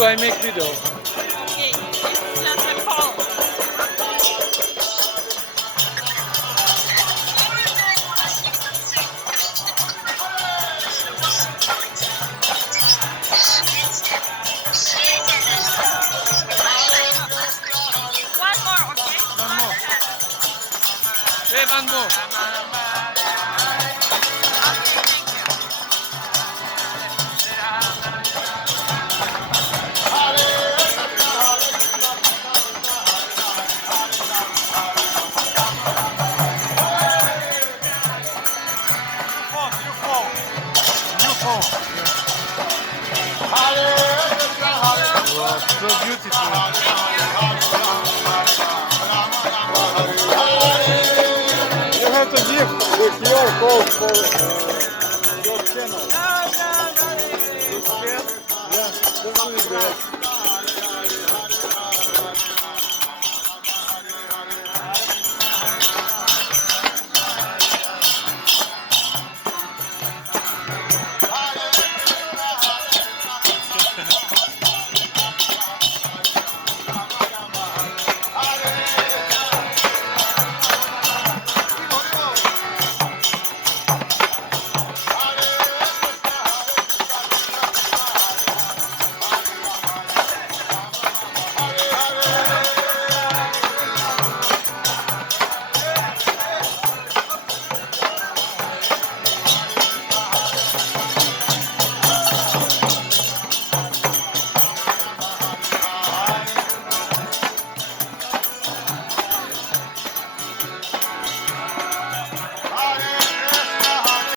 too, I make video. Okay, it's just a call. One more, okay? One more. Okay, Hey, one more. thank you. New phone. Wow, so beautiful. You have to give the QR code for